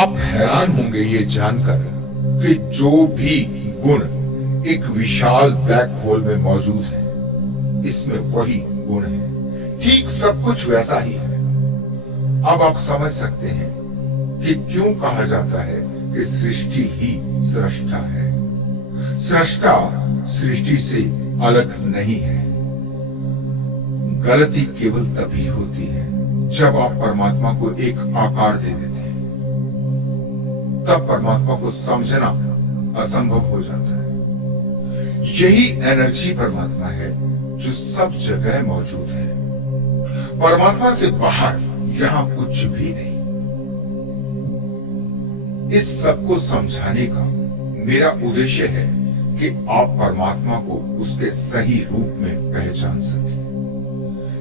आप हैरान होंगे ये जानकर कि जो भी गुण एक विशाल ब्लैक होल में मौजूद है, इसमें वही गुण है। ठीक सब कुछ वैसा ही है। अब आप समझ सकते हैं कि क्यों कहा जाता है कि सृष्टि ही सृष्टा है। सृष्टा सृष्टि से अलग नहीं है। गलती केवल तभी होती है जब आप परमात्मा को एक आकार दे देते हैं, तब परमात्मा को समझना असंभव हो जाता है। यही एनर्जी परमात्मा है जो सब जगह मौजूद है। परमात्मा से बाहर यहां कुछ भी नहीं। इस सब को समझाने का मेरा उद्देश्य है कि आप परमात्मा को उसके सही रूप में पहचान सकें।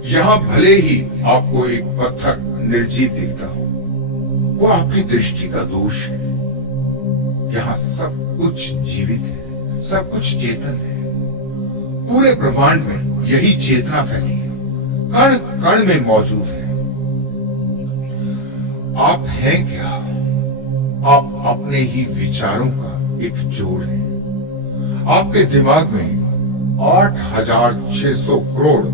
यहां भले ही आपको एक पत्थर निर्जीव दिखता हो, वो आपकी दृष्टि का दोष है। यहां सब कुछ जीवित है, सब कुछ चेतन है। पूरे ब्रह्मांड में यही चेतना फैली है, कण कण में मौजूद है। आप हैं क्या? आप अपने ही विचारों का एक जोड़ हैं। आपके दिमाग में 8600 करोड़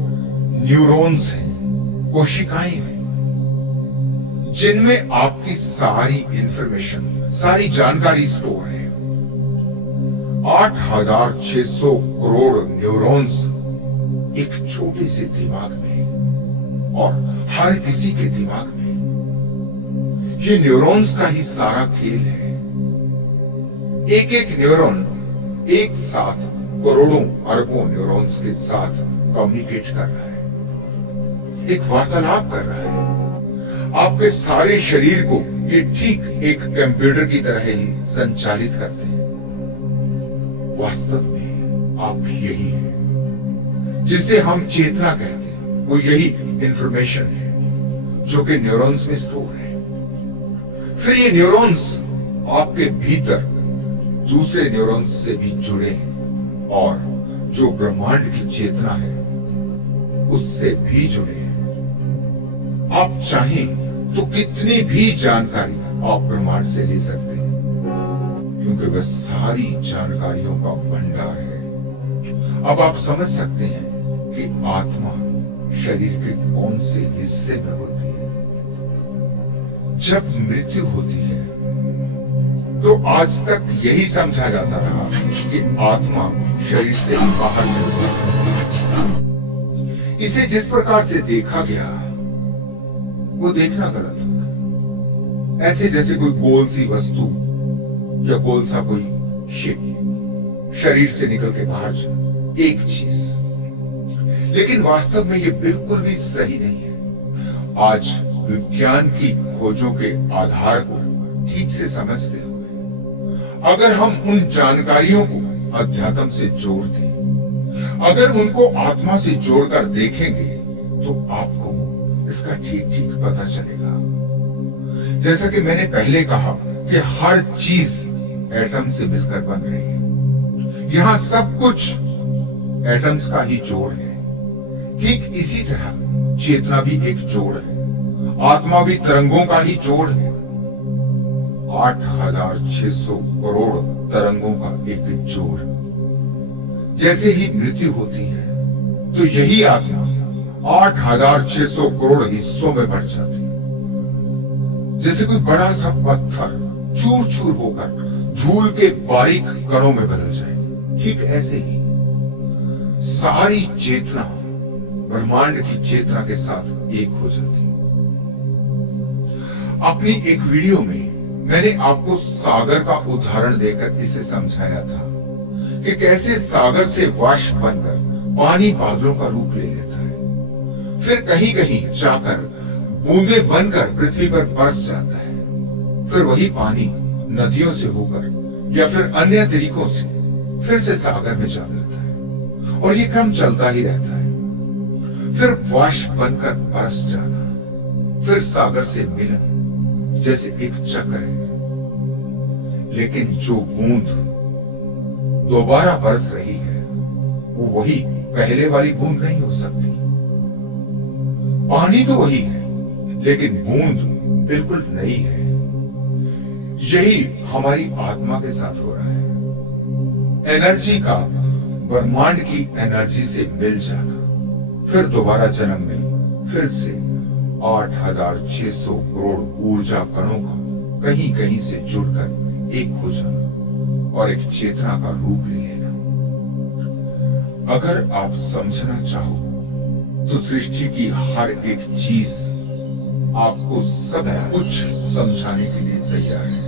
न्यूरॉन्स हैं, कोशिकाएं हैं, जिनमें आपकी सारी इंफॉर्मेशन, सारी जानकारी स्टोर है। 8600 करोड़ न्यूरॉन्स एक छोटे से दिमाग में, और हर किसी के दिमाग में। ये न्यूरॉन्स का ही सारा खेल है। एक एक न्यूरॉन एक साथ करोड़ों अरबों न्यूरॉन्स के साथ कम्युनिकेट कर रहा है, एक वार्तालाप कर रहा है। आपके सारे शरीर को ये ठीक एक कंप्यूटर की तरह ही संचालित करते हैं। वास्तव में आप यही हैं, जिसे हम चेतना कहते हैं। वो यही इंफॉर्मेशन है जो कि न्यूरॉन्स में स्टोर है। फिर ये न्यूरॉन्स आपके भीतर दूसरे न्यूरॉन्स से भी जुड़े हैं, और जो ब्रह्मांड की चेतना है उससे भी जुड़े हैं। आप चाहें तो कितनी भी जानकारी आप ब्रह्मांड से ले सकते हैं, क्योंकि वह सारी जानकारियों का भंडार है। अब आप समझ सकते हैं कि आत्मा शरीर के कौन से हिस्से में होती है। जब मृत्यु होती है तो आज तक यही समझा जाता था कि आत्मा शरीर से बाहर चली जाती है। इसे जिस प्रकार से देखा गया वो देखना गलत होगा। ऐसे जैसे कोई गोल सी वस्तु या गोल सा कोई शेप शरीर से निकल के बाहर चले, एक चीज। लेकिन वास्तव में ये बिल्कुल भी सही नहीं है। आज विज्ञान की खोजों के आधार को ठीक से समझते हुए अगर हम उन जानकारियों को अध्यात्म से जोड़ दें, अगर उनको आत्मा से जोड़कर देखेंगे, तो आपको इसका ठीक ठीक पता चलेगा। जैसा कि मैंने पहले कहा कि हर चीज एटम से मिलकर बन रही है। यहां सब कुछ एटम्स का ही जोड़ है। ठीक इसी तरह चेतना भी एक जोड़ है, आत्मा भी तरंगों का ही जोड़ है। 8600 करोड़ तरंगों का एक जोड़। जैसे ही मृत्यु होती है तो यही आत्मा 8600 करोड़ हिस्सों में बढ़ जाती है। जैसे कोई बड़ा सा पत्थर चूर चूर होकर धूल के बारीक कणों में बदल जाए, ठीक ऐसे ही सारी चेतना ब्रह्मांड की चेतना के साथ एक हो जाती है। अपनी एक वीडियो में मैंने आपको सागर का उदाहरण देकर इसे समझाया था कि कैसे सागर से वाष्प बनकर पानी बादलों का रूप ले लेता है, फिर कहीं कहीं जाकर बूंदे बनकर पृथ्वी पर बरस जाता है, फिर वही पानी नदियों से होकर या फिर अन्य तरीकों से फिर से सागर में जा मिलता है, और ये क्रम चलता ही रहता है। फिर वाष्प बनकर बरस जाना, फिर सागर से मिलन, जैसे एक चक्र है। लेकिन जो बूंद दोबारा बरस रही है वो वही पहले वाली बूंद नहीं हो सकती। पानी तो वही है, लेकिन बूंद बिल्कुल नई है। यही हमारी आत्मा के साथ हो रहा है। एनर्जी का ब्रह्मांड की एनर्जी से मिल जाना, फिर दोबारा जन्म में फिर से 8600 करोड़ ऊर्जा कणों का कहीं कहीं से जुड़कर एक हो जाना और एक चेतना का रूप ले लेना। अगर आप समझना चाहो तो सृष्टि की हर एक चीज आपको सब कुछ समझाने के लिए तैयार है।